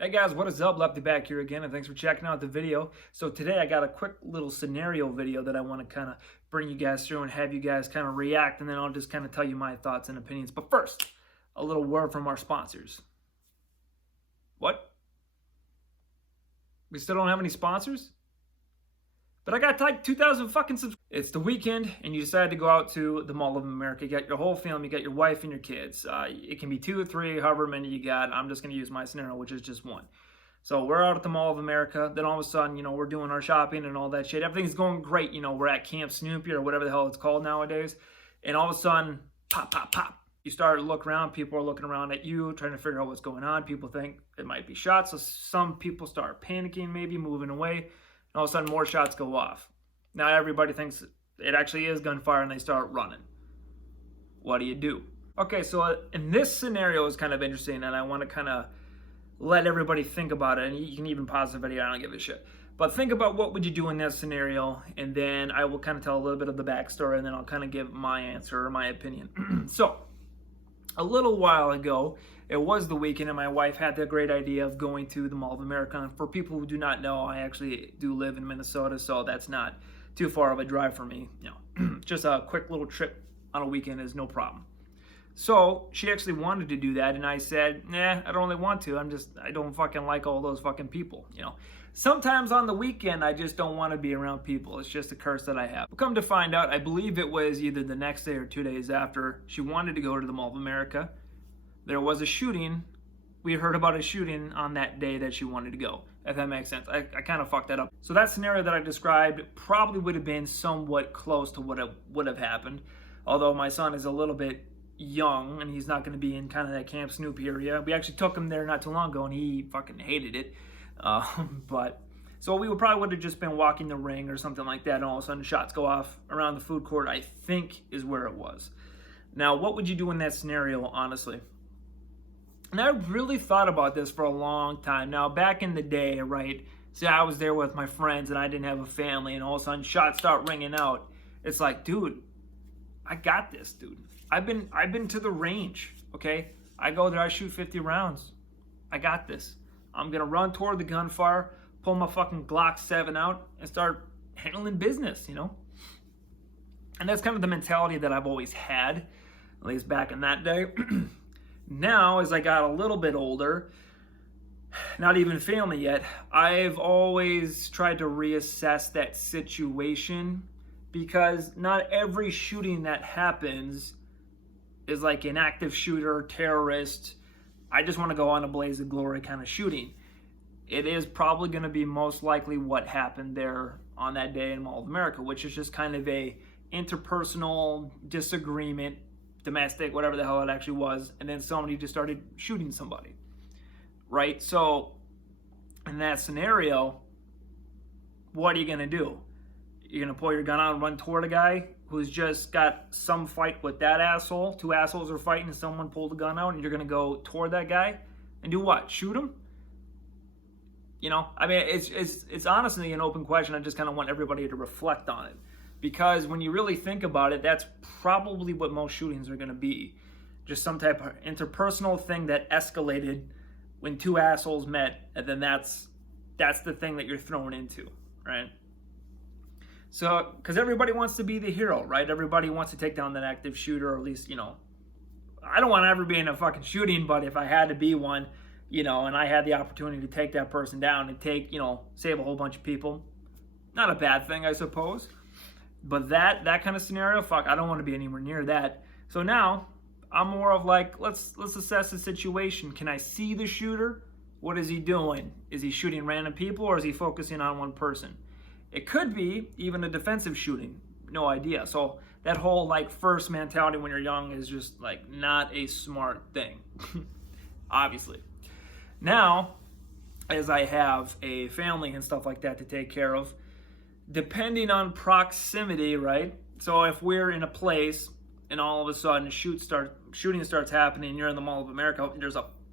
Hey guys, what is up? Lefty back here again, and thanks for checking out the video. So today I got a quick little scenario video that I want to kind of bring you guys through and have you guys kind of react, and then I'll just kind of tell you my thoughts and opinions. But first, a little word from our sponsors. What? We still don't have any sponsors? But I got like 2,000 fucking subscribers. It's the weekend, and you decide to go out to the Mall of America. You got your whole family, you got your wife and your kids. It can be 2 or 3, however many you got. I'm just going to use my scenario, which is just 1. So we're out at the Mall of America. Then all of a sudden, we're doing our shopping and all that shit. Everything's going great. We're at Camp Snoopy or whatever the hell it's called nowadays. And all of a sudden, pop, pop, pop. You start to look around. People are looking around at you, trying to figure out what's going on. People think it might be shots. So some people start panicking, maybe moving away. And all of a sudden, more shots go off. Now everybody thinks it actually is gunfire and they start running. What do you do? Okay, so in this scenario is kind of interesting, and I want to kind of let everybody think about it. And you can even pause the video, I don't give a shit. But think about what would you do in that scenario, and then I will kind of tell a little bit of the backstory, and then I'll kind of give my answer or my opinion. So, a little while ago, it was the weekend, and my wife had the great idea of going to the Mall of America. And for people who do not know, I actually do live in Minnesota, so that's not too far of a drive for me. Just a quick little trip on a weekend is no problem. So she actually wanted to do that, and I said, nah, I don't really want to. I don't fucking like all those fucking people. Sometimes on the weekend, I just don't want to be around people. It's just a curse that I have. But come to find out, I believe it was either the next day or 2 days after she wanted to go to the Mall of America, there was a shooting. We heard about a shooting on that day that she wanted to go, if that makes sense. I kind of fucked that up. So that scenario that I described probably would have been somewhat close to what would have happened. Although my son is a little bit young and he's not going to be in kind of that Camp Snoopy area. We actually took him there not too long ago and he fucking hated it. So we probably would have just been walking the ring or something like that, and all of a sudden shots go off around the food court, I think is where it was. Now, what would you do in that scenario, honestly? And I really thought about this for a long time. Now, back in the day, right, say I was there with my friends and I didn't have a family, and all of a sudden shots start ringing out. It's like, dude, I got this, dude. I've been to the range, okay? I go there, I shoot 50 rounds. I got this. I'm going to run toward the gunfire, pull my fucking Glock 7 out, and start handling business, And that's kind of the mentality that I've always had, at least back in that day. Now, as I got a little bit older, not even family yet, I've always tried to reassess that situation, because not every shooting that happens is like an active shooter, terrorist, I just want to go on a blaze of glory kind of shooting. It is probably going to be most likely what happened there on that day in Mall of America, which is just kind of a interpersonal disagreement, domestic, whatever the hell it actually was, and then somebody just started shooting somebody, right? So in that scenario, what are you going to do? You're going to pull your gun out and run toward a guy who's just got some fight with that asshole? 2 assholes are fighting and someone pulled a gun out, and you're going to go toward that guy and do what? Shoot him? I mean, it's honestly an open question. I just kind of want everybody to reflect on it. Because when you really think about it, that's probably what most shootings are going to be. Just some type of interpersonal thing that escalated when 2 assholes met, and then that's the thing that you're thrown into, right? So, because everybody wants to be the hero, right? Everybody wants to take down that active shooter, or at least, I don't want to ever be in a fucking shooting, but if I had to be one, and I had the opportunity to take that person down and save a whole bunch of people, not a bad thing, I suppose. But that kind of scenario, fuck, I don't want to be anywhere near that. So now, I'm more of like, let's assess the situation. Can I see the shooter? What is he doing? Is he shooting random people, or is he focusing on one person? It could be even a defensive shooting. No idea. So that whole first mentality when you're young is just not a smart thing. Obviously. Now, as I have a family and stuff like that to take care of, depending on proximity, right? So if we're in a place and all of a sudden shooting starts happening, you're in the Mall of America,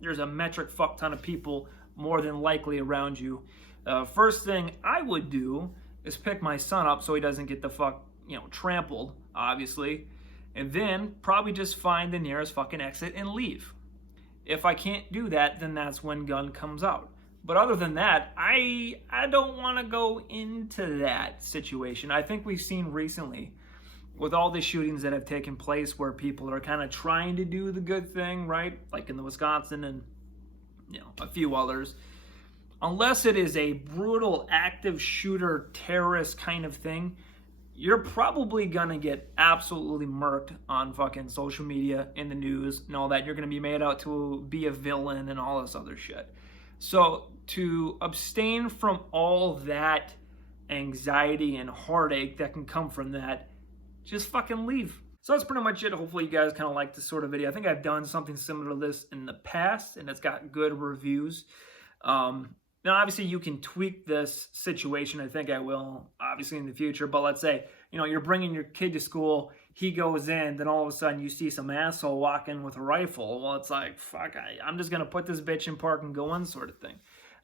there's a metric fuck ton of people more than likely around you. First thing I would do is pick my son up so he doesn't get the fuck, trampled, obviously. And then probably just find the nearest fucking exit and leave. If I can't do that, then that's when gun comes out. But other than that, I don't want to go into that situation. I think we've seen recently with all the shootings that have taken place where people are kind of trying to do the good thing, right? Like in the Wisconsin and a few others. Unless it is a brutal active shooter terrorist kind of thing, you're probably gonna get absolutely murked on fucking social media, in the news, and all that. You're gonna be made out to be a villain and all this other shit. So to abstain from all that anxiety and heartache that can come from that, just fucking leave. So that's pretty much it. Hopefully you guys kind of like this sort of video. I think I've done something similar to this in the past, and it's got good reviews. Now, obviously, you can tweak this situation. I think I will, obviously, in the future. But let's say, you're bringing your kid to school. He goes in. Then all of a sudden, you see some asshole walking with a rifle. Well, it's like, fuck, I'm just going to put this bitch in park and go in, sort of thing.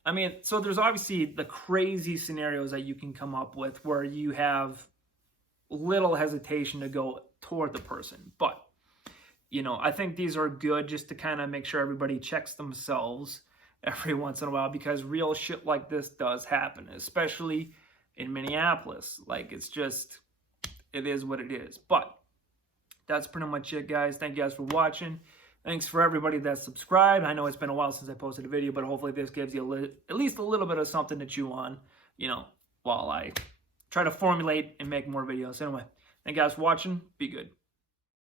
I mean, so there's obviously the crazy scenarios that you can come up with where you have little hesitation to go toward the person. But, I think these are good just to kind of make sure everybody checks themselves every once in a while, because real shit like this does happen, especially in Minneapolis. Like, it is what it is. But that's pretty much it, guys. Thank you guys for watching. Thanks for everybody that subscribed. I know it's been a while since I posted a video, but hopefully this gives you at least a little bit of something to chew on, while I try to formulate and make more videos. Anyway, thank you guys for watching. Be good.